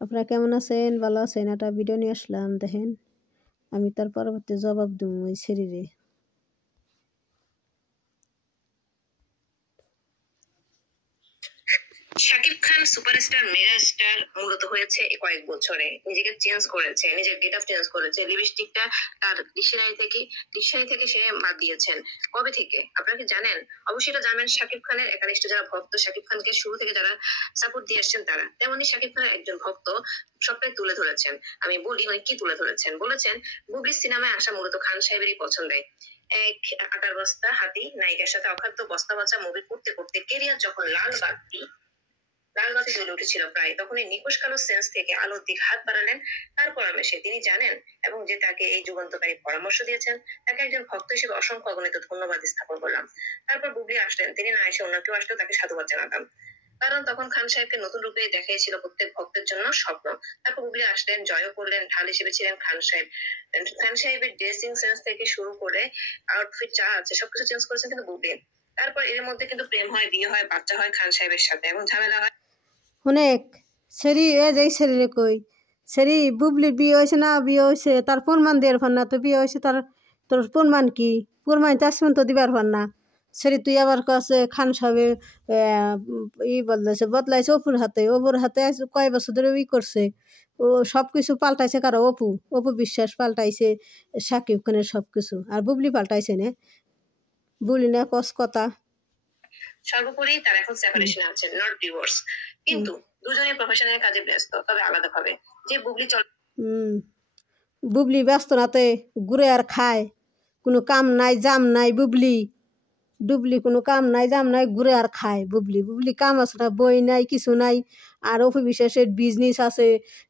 আপনারা কেমন আছেন? ভালো আছেন? একটা ভিডিও নিয়ে আসলাম, দেখেন। আমি তার পরবর্তী জবাব দেবো ওই শরীরে। শাকিব খান সুপারস্টার মেগাস্টার মূলত হয়েছে কয়েক বছরে, নিজেকে চেঞ্জ করেছে, নিজের গেট আপ চেঞ্জ করেছে। লিপস্টিকটা তার ডিকশনারি থেকে সে বাদ দিয়েছেন। কবে থেকে আপনারা কি জানেন? অবশ্যই এটা জানেন। শাকিব খানের একনিষ্ঠ যারা ভক্ত, শাকিব খানকে শুরু থেকে যারা সাপোর্ট দিয়ে আসছেন তারা, তেমনি শাকিব খানের একজন ভক্ত সবটাই তুলে ধরেছেন। আমি বলি উনি কি তুলে ধরেছেন। বলেছেন বুবলি সিনেমায় আসা মূলত খান সাহেবেরই পছন্দের। এক আটার বস্তা হাতি নায়িকার সাথে অখাদ্য বস্তা বাঁচা মুভি করতে করতে কেরিয়ার যখন লাল বাতি জ্বলে উঠেছিল প্রায়, তখনই নিকোষ কালো সেন্স থেকে আলোর দিক হাত বাড়ালেন তার পরামর্শে। তিনি জানেন এবং যে তাকে এই যুগান্তকারী পরামর্শ দিয়েছেন তাকে একজন ভক্ত হিসেবে অসংখ্য অগণিত ধন্যবাদ স্থাপন করলাম। তারপর বুবলি আসলেন, তিনি না এসে অন্য কেউ আসলেও তাকে সাধুবাদ জানাতাম, কারণ তখন খান সাহেবকে নতুন রূপে দেখিয়েছিল প্রত্যেক ভক্তের জন্য স্বপ্ন। তারপর বুবলি আসলেন, জয়ও করলেন, ঢাল হিসেবে ছিলেন খান সাহেব। খান সাহেবের ড্রেসিং সেন্স থেকে শুরু করে আউটফিট যা আছে সবকিছু চেঞ্জ করেছেন কিন্তু বুবলি। তারপর এর মধ্যে কিন্তু প্রেম হয়, বিয়ে হয়, বাচ্চা হয় খান সাহেবের সাথে, এবং ঝামেলা হয়। অনেক সেরি এ যাই শরীরে কই সেরি বুবলির বিয়ে হয়েছে না বিয়ে হয়েছে তার প্রমাণ দেওয়ার পার না, তো বিয়ে হয়েছে তার তোর প্রমাণ কি? প্রমাণ তার তো দিবার পার না। সেরি তুই আবার কাছে খান সাহেবে বদলাইছে অপুর হাতে কয় বছর ধরে করছে। ও সব কিছু পাল্টাইছে কারো অপু বিশ্বাস পাল্টাইছে শাকিব খানের সব কিছু, আর বুবলি পাল্টাইছে না। বুবলি না কস কথা। সর্বোপরি তার এখন সেপারেশন আছে, নট ডিভোর্স, কিন্তু দুজনেই প্রফেশনাল কাজে ব্যস্ত, তবে আলাদাভাবে। যে বুবলি ব্যস্ত নাতে ঘুরে আর খায়, কোনো কাম নাই জাম নাই বুবলি কোনো কাম নাই জাম নাই ঘুরে আর খায়। বুবলি কাম আছে না, বই নাই কিছু নাই। আর অপু বিশ্বাসের বিজনেস আছে,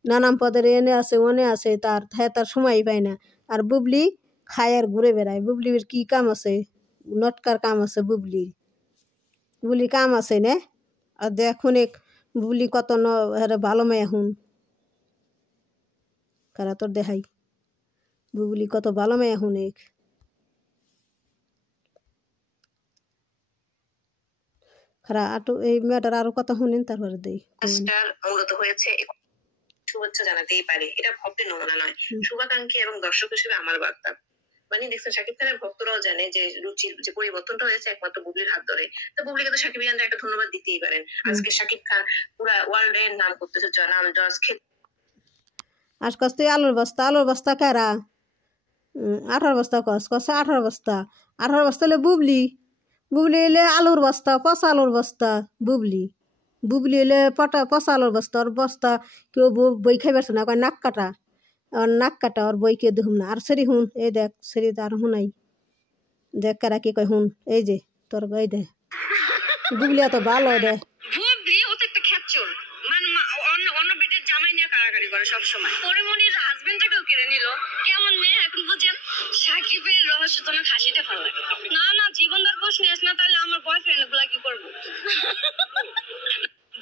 নানান পদের এনে আছে ওনে আছে, তার সময় পায় না। আর বুবলি খায় আর ঘুরে বেড়ায়। বুবলির কি কাম আছে? নটকার কাম আছে বুবলি কাম আছে না। আর দেখুন বুবলি কত ভালো মেয়ে এখন কারা তোর দেখাই। বুবলি কত ভালো মেয়ে এখন খারা আটো এই মেয়েটার আরো কথা শুনেন তারপরে দেই। মূলত হয়েছে শুভেচ্ছা জানাতেই পারে, এটা ভক্তের নমুনা নয়, শুভাকাঙ্ক্ষী এবং দর্শক হিসেবে আমার বার্তা। মানে দেখছেন শাকিব খানের ভক্তরাও জানে যে রুচির যে পরিবর্তনটা হয়েছে একমাত্র বুবলির হাত ধরে। তো বুবলিকে তো শাকিব খানরা একটা ধন্যবাদ দিতেই পারেন। আজকে শাকিব খান পুরা ওয়ার্ল্ড এর নাম করতেছে, নাম জজ আজকাল তুই আলুর বস্তা কারা 18 বস্তা কস 18 বস্তা হলে বুবলি এলে আলুর বস্তা পচা আলুর বস্তা বুবলি এলে পচা আলুর বস্তা কেউ বই খাইবার না, কয় নাক কাটা ওর বই কে দেখুন না। আর সেরি হুন এই দেখ সেরি তার হুনাই দেখ কারা কি কয় হুন এই যে তোর এই দে বুবলি এত ভালো দে। বুবলি ও তো একটা খেচ্চর, অন্য বেটের জামাই নিয়ে কারাকারি করে সবসময়। পরিমণির হাজবেন্ডটাকেও কেড়ে নিল, কেমন মেয়ে এখন বুঝেন? সাকিবের রহস্যজনক হাসিটা ভালো লাগে। না জীবনদার প্রশ্ন আসে না, তাহলে আমার বয়ফ্রেন্ড গুলা কি করবো?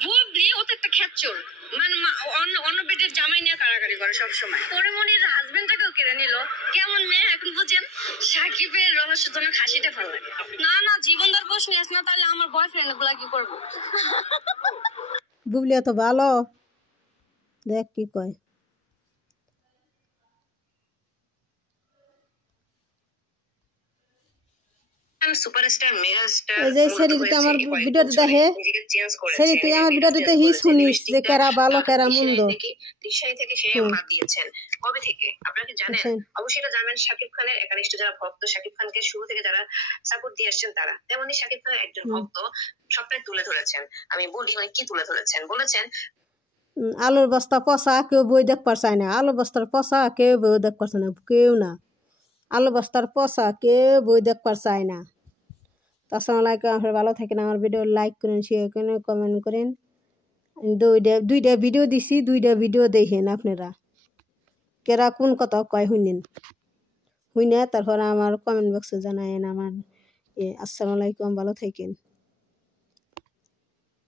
বুবলি ও তো একটা খেচ্চর, অন্য বেটের জামাই নিয়ে কারাকারি করে সবসময়। পরিমণির হাজবেন্ডটাকেও কেড়ে নিল, কেমন মেয়ে এখন বুঝেন? সাকিবের রহস্যজনক হাসিটা ভালো লাগে। না জীবনদার প্রশ্ন আসে না, তাহলে আমার বয়ফ্রেন্ড গুলা কি করবো? বুবলি এত ভালো দেখ কি কয়। সুপারস্টার মেগাস্টার এই যে সেরি তুই আমার ভিডিওতে দেখে সেরি তুই আমার ভিডিওতে হি শুনিস যে কারা ভালো কারা মন্দ। ডিকশনারি থেকে সে বাদ দিয়েছেন। কবে থেকে আপনারা কি জানেন? অবশ্যই এটা জানেন। শাকিব খানের একনিষ্ঠ যারা ভক্ত, শাকিব খানকে শুরু থেকে যারা সাপোর্ট দিয়ে আসছেন তারা, তেমনি শাকিব খানের একজন ভক্ত সবটাই তুলে ধরেছেন। আমি বলি উনি কি তুলে ধরেছেন। বলেছেন আলুর বস্তা পচা কেউ বই দেখ পারছায় না, আলু বস্তার পচা কেউ বই দেখ পারছে না, কেউ না। আলু বস্তার পচা কেউ বই দেখ পারছায় না। আসসালামু আলাইকুম, আপনারা ভালো থাকেন। আমার ভিডিও লাইক করেন, শেয়ার করেন, কমেন্ট করেন। দুইটা ভিডিও দিছি, দুইটা ভিডিও দেখেন আপনারা কেরা কোন কথা কয় শুনে তারপরে আমার কমেন্ট বক্সে জানায়েন। আমার আসসালামু আলাইকুম, ভালো থাকেন।